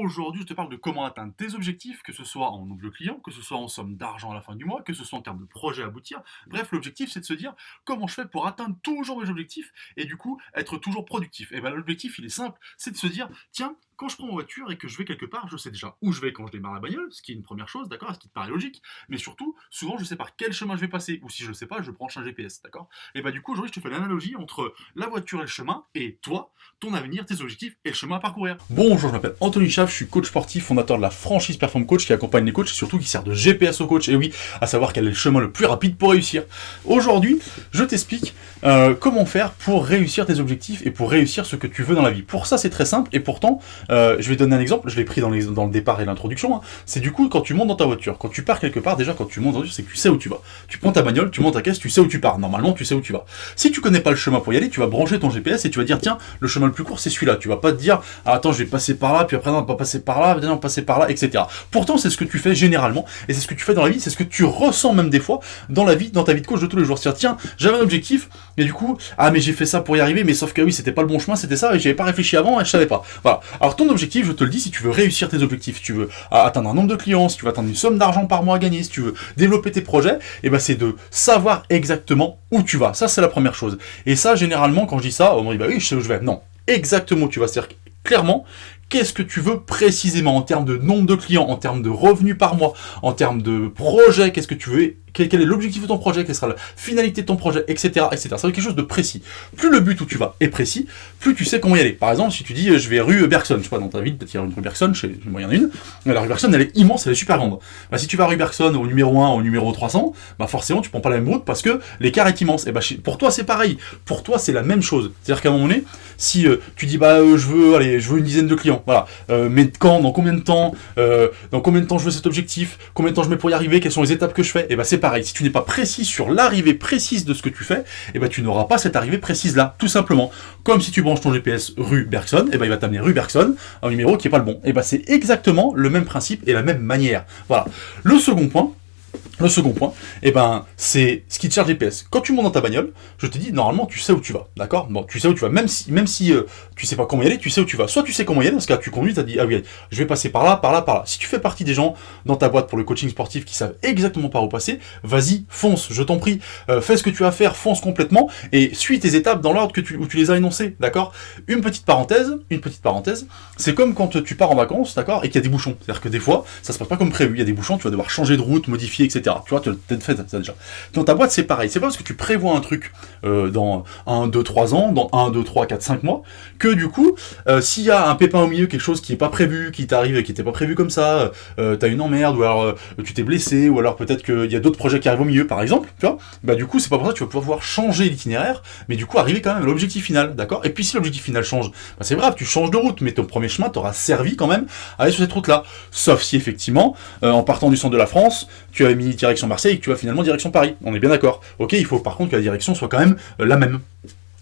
Aujourd'hui, je te parle de comment atteindre tes objectifs, que ce soit en nombre de clients, que ce soit en somme d'argent à la fin du mois, que ce soit en termes de projet à aboutir. Bref, l'objectif, c'est de se dire comment je fais pour atteindre toujours mes objectifs et du coup être toujours productif. Et bien l'objectif, il est simple, c'est de se dire, tiens, quand je prends ma voiture et que je vais quelque part, je sais déjà où je vais quand je démarre la bagnole, ce qui est une première chose, d'accord, ce qui te paraît logique, mais surtout, souvent, je sais par quel chemin je vais passer, ou si je ne sais pas, je branche un GPS, d'accord. Et bah du coup, aujourd'hui, je te fais l'analogie entre la voiture et le chemin, et toi, ton avenir, tes objectifs et le chemin à parcourir. Bonjour, je m'appelle Anthony Chaff, je suis coach sportif, fondateur de la franchise Perform Coach qui accompagne les coachs et surtout qui sert de GPS aux coachs. Et oui, à savoir quel est le chemin le plus rapide pour réussir. Aujourd'hui, je t'explique comment faire pour réussir tes objectifs et pour réussir ce que tu veux dans la vie. Pour ça, c'est très simple et pourtant, je vais donner un exemple, je l'ai pris dans le départ et l'introduction. C'est du coup quand tu montes dans ta voiture, quand tu pars quelque part, déjà quand tu montes dans ta voiture, c'est que tu sais où tu vas. Tu prends ta bagnole, tu montes ta caisse, tu sais où tu pars. Normalement, tu sais où tu vas. Si tu connais pas le chemin pour y aller, tu vas brancher ton GPS et tu vas dire tiens, le chemin le plus court c'est celui-là. Tu vas pas te dire ah, attends, je vais passer par là, puis après non, on va pas passer par là, non, passer par là, etc. Pourtant, c'est ce que tu fais généralement et c'est ce que tu fais dans la vie, c'est ce que tu ressens même des fois dans la vie, dans ta vie de coach de tous les jours. C'est-à-dire tiens, j'avais un objectif et du coup ah mais j'ai fait ça pour y arriver, mais sauf que oui, c'était pas le bon chemin, c'était ça et j'avais pas réfléchi avant et je savais pas. Voilà. Alors ton objectif, je te le dis, si tu veux réussir tes objectifs, si tu veux atteindre un nombre de clients, si tu veux atteindre une somme d'argent par mois à gagner, si tu veux développer tes projets, et ben c'est de savoir exactement où tu vas. Ça c'est la première chose. Et ça généralement quand je dis ça, on me dit bah oui, je sais où je vais. Non, exactement où tu vas. C'est-à-dire clairement, qu'est-ce que tu veux précisément en termes de nombre de clients, en termes de revenus par mois, en termes de projet, qu'est-ce que tu veux, quel est l'objectif de ton projet, quelle sera la finalité de ton projet, etc., etc. Ça veut quelque chose de précis. Plus le but où tu vas est précis, plus tu sais comment y aller. Par exemple, si tu dis je vais rue Bergson, je sais pas, dans ta ville, peut-être il y a une rue Bergson, chez moi il y en a une, mais la rue Bergson elle est immense, elle est super grande. Bah, si tu vas rue Bergson au numéro 1, au numéro 300, bah forcément tu prends pas la même route parce que l'écart est immense. Et bah pour toi c'est pareil, pour toi c'est la même chose. C'est-à-dire qu'à un moment donné, si tu dis bah je veux une dizaine de clients, voilà, mais quand, dans combien de temps je veux cet objectif, combien de temps je mets pour y arriver, quelles sont les étapes que je fais, et bah c'est pareil, si tu n'es pas précis sur l'arrivée précise de ce que tu fais, et bah tu n'auras pas cette arrivée précise là, tout simplement. Comme si tu branches ton GPS rue Bergson, et bah il va t'amener rue Bergson, un numéro qui est pas le bon. Et bah c'est exactement le même principe et la même manière. Voilà. Le second point, eh ben, c'est ce qui te charge GPS. Quand tu montes dans ta bagnole, je te dis, normalement, tu sais où tu vas, d'accord. Bon, tu sais où tu vas, même si tu sais pas comment y aller, tu sais où tu vas. Soit tu sais comment y aller, dans ce cas, tu conduis, tu as dit, ah oui, je vais passer par là, par là, par là. Si tu fais partie des gens dans ta boîte pour le coaching sportif qui savent exactement par où passer, vas-y, fonce, je t'en prie. Fais ce que tu as à faire, fonce complètement, et suis tes étapes dans l'ordre où tu les as énoncées, d'accord. Une petite parenthèse, c'est comme quand tu pars en vacances, d'accord, et qu'il y a des bouchons. C'est-à-dire que des fois, ça se passe pas comme prévu, il y a des bouchons, tu vas devoir changer de route, modifier, etc. Tu vois, tu as peut-être fait ça déjà. Dans ta boîte, c'est pareil. C'est pas parce que tu prévois un truc dans 1, 2, 3 ans, dans 1, 2, 3, 4, 5 mois, que du coup, s'il y a un pépin au milieu, quelque chose qui est pas prévu, qui t'arrive, qui était pas prévu comme ça, t'as une emmerde, ou alors tu t'es blessé, ou alors peut-être qu'il y a d'autres projets qui arrivent au milieu, par exemple, tu vois, bah du coup, c'est pas pour ça que tu vas pouvoir changer l'itinéraire, mais du coup, arriver quand même à l'objectif final, d'accord. Et puis si l'objectif final change, bah c'est grave, tu changes de route, mais ton premier chemin t'aura servi quand même à aller sur cette route-là. Sauf si effectivement, en partant du centre de la France, tu avais mis direction Marseille et que tu vas finalement direction Paris. On est bien d'accord. Ok, il faut par contre que la direction soit quand même la même.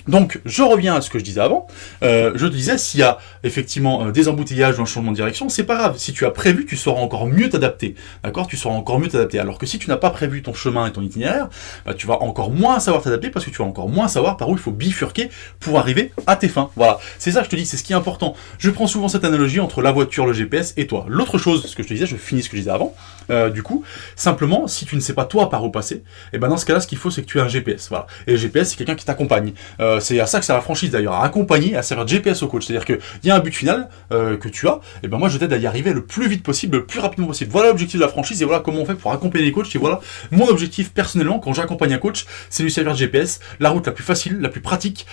Donc, je reviens à ce que je disais avant. Je te disais, s'il y a effectivement des embouteillages ou un changement de direction, c'est pas grave. Si tu as prévu, tu sauras encore mieux t'adapter. D'accord. Tu sauras encore mieux t'adapter. Alors que si tu n'as pas prévu ton chemin et ton itinéraire, bah, tu vas encore moins savoir t'adapter parce que tu vas encore moins savoir par où il faut bifurquer pour arriver à tes fins. Voilà. C'est ça que je te dis, c'est ce qui est important. Je prends souvent cette analogie entre la voiture, le GPS et toi. L'autre chose, ce que je te disais, je finis ce que je disais avant. Du coup, simplement, si tu ne sais pas toi par où passer, et ben dans ce cas-là, ce qu'il faut, c'est que tu aies un GPS. Voilà. Et le GPS, c'est quelqu'un qui t'accompagne. C'est à ça que sert la franchise d'ailleurs, à accompagner, à servir de GPS au coach. C'est-à-dire qu'il y a un but final que tu as, et ben moi je t'aide à y arriver le plus vite possible, le plus rapidement possible. Voilà l'objectif de la franchise et voilà comment on fait pour accompagner les coachs. Et voilà mon objectif personnellement quand j'accompagne un coach, c'est lui servir de GPS, la route la plus facile, la plus pratique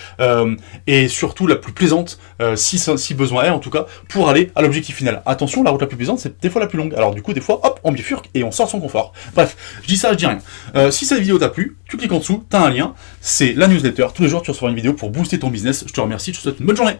et surtout la plus plaisante, si besoin est en tout cas, pour aller à l'objectif final. Attention, la route la plus plaisante, c'est des fois la plus longue. Alors du coup, des fois, hop, on bifurque et on sort de son confort. Bref, je dis ça, je dis rien. Si cette vidéo t'a plu, tu cliques en dessous, t'as un lien, c'est la newsletter. Tous les jours, tu recevras une vidéo pour booster ton business. Je te remercie, je te souhaite une bonne journée.